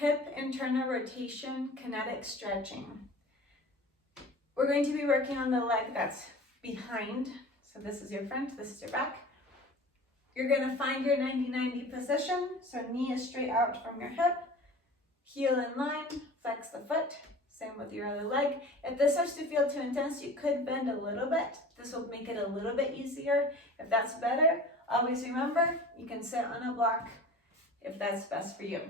Hip internal rotation kinetic stretching. We're going to be working on the leg that's behind. So this is your front, this is your back. You're going to find your 90-90 position. So knee is straight out from your hip, heel in line, flex the foot. Same with your other leg. If this starts to feel too intense, you could bend a little bit. This will make it a little bit easier. If that's better, always remember, you can sit on a block if that's best for you.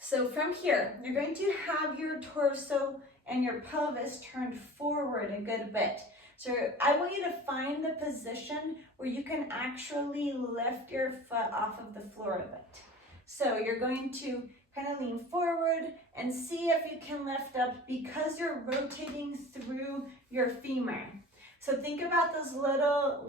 So from here, you're going to have your torso and your pelvis turned forward a good bit. So I want you to find the position where you can actually lift your foot off of the floor a bit. So you're going to kind of lean forward and see if you can lift up because you're rotating through your femur. So think about those little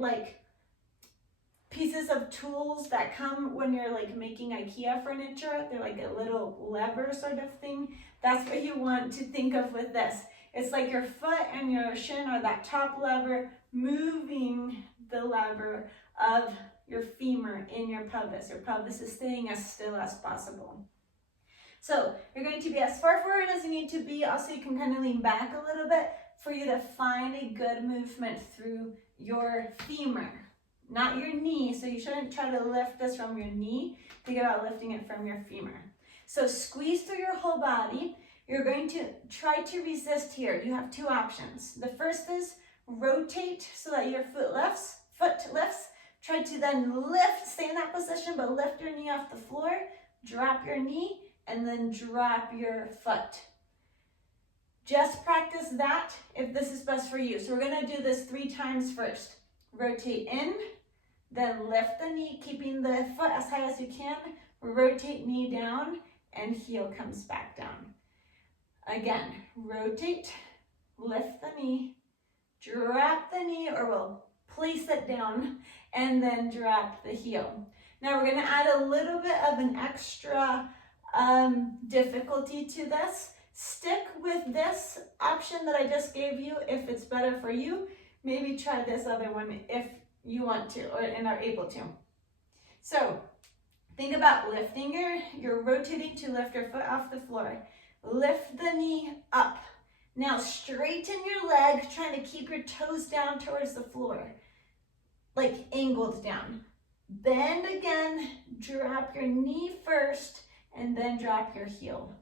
pieces of tools that come when you're making IKEA furniture. They're like a little lever sort of thing. That's what you want to think of with this. It's like your foot and your shin are that top lever moving the lever of your femur in your pelvis. Your pelvis is staying as still as possible. So you're going to be as far forward as you need to be. Also, you can kind of lean back a little bit for you to find a good movement through your femur, not your knee. So you shouldn't try to lift this from your knee. Think about lifting it from your femur. So squeeze through your whole body. You're going to try to resist here. You have two options. The first is rotate so that your foot lifts. Try to then lift, stay in that position, but lift your knee off the floor, drop your knee, and then drop your foot. Just practice that if this is best for you. So we're gonna do this 3 times first. Rotate in, then lift the knee, keeping the foot as high as you can. Rotate knee down, and heel comes back down. Again, rotate, lift the knee, drop the knee, or we'll place it down, and then drop the heel. Now we're gonna add a little bit of an extra difficulty to this. Stick with this option that I just gave you if it's better for you. Maybe try this other one if you want to and are able to. So think about lifting you're rotating to lift your foot off the floor. Lift the knee up. Now straighten your leg, trying to keep your toes down towards the floor, like angled down. Bend again, drop your knee first, and then drop your heel.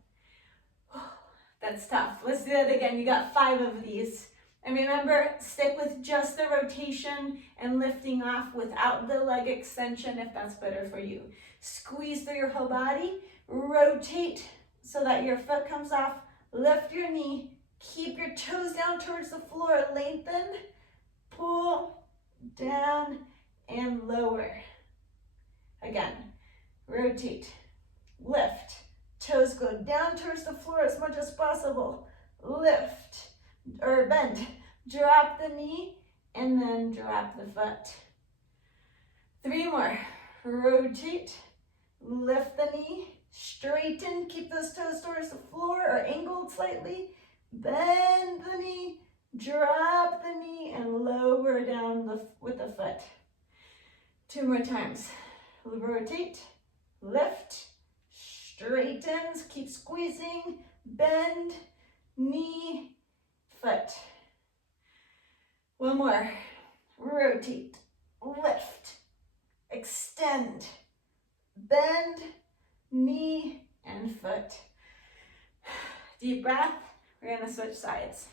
That's tough. Let's do that again. You got 5 of these. And remember, stick with just the rotation and lifting off without the leg extension if that's better for you. Squeeze through your whole body, rotate so that your foot comes off, lift your knee, keep your toes down towards the floor, lengthen, pull, down, and lower. Again, rotate, lift, toes go down towards the floor as much as possible, lift, or bend, drop the knee, and then drop the foot. 3 more, rotate, lift the knee, straighten, keep those toes towards the floor or angled slightly, bend the knee, drop the knee, and lower down with the foot. 2 more times. Rotate, lift, straightens, keep squeezing, bend, knee, foot. 1 more. Rotate, lift, extend, bend, knee, and foot. Deep breath. We're gonna switch sides.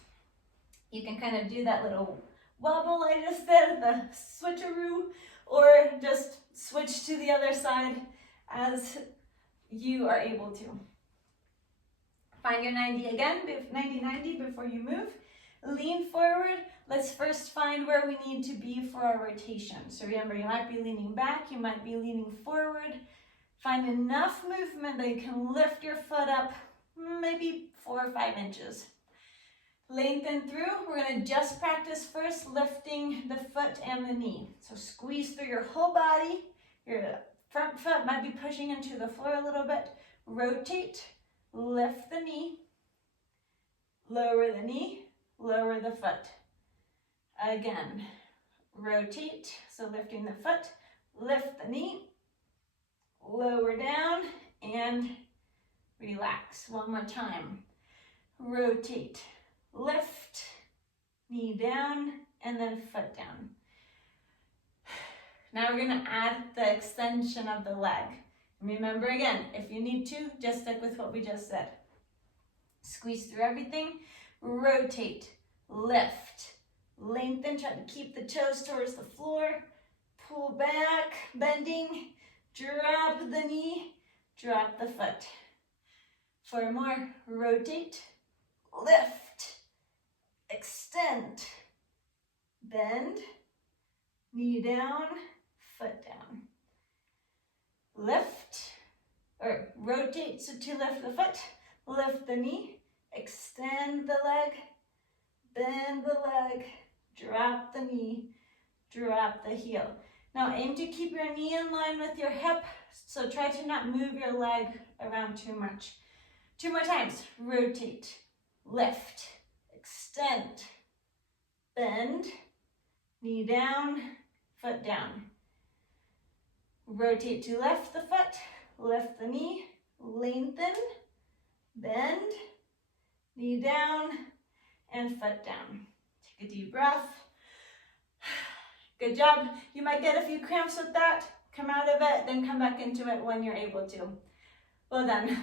You can kind of do that little wobble I just did, the switcheroo, or just switch to the other side as you are able to. Find your 90 again, 90-90 before you move. Lean forward. Let's first find where we need to be for our rotation. So remember, you might be leaning back, you might be leaning forward. Find enough movement that you can lift your foot up maybe 4 or 5 inches. Lengthen through. We're going to just practice first lifting the foot and the knee. So squeeze through your whole body. Your front foot might be pushing into the floor a little bit. Rotate, lift the knee, lower the knee, lower the foot. Again, rotate, so lifting the foot, lift the knee, lower down, and relax. One more time. Rotate, lift, knee down, and then foot down. Now we're gonna add the extension of the leg. Remember again, if you need to, just stick with what we just said. Squeeze through everything, rotate, lift, lengthen, try to keep the toes towards the floor, pull back, bending, drop the knee, drop the foot. 4 more, rotate, lift, extend, bend, knee down, foot down. Lift, or rotate, so to lift the foot, lift the knee, extend the leg, bend the leg, drop the knee, drop the heel. Now aim to keep your knee in line with your hip, so try to not move your leg around too much. 2 more times, rotate, lift, extend, bend, knee down, foot down. Rotate to lift the foot, lift the knee, lengthen, bend, knee down, and foot down. Take a deep breath. Good job. You might get a few cramps with that. Come out of it, then come back into it when you're able to. Well done.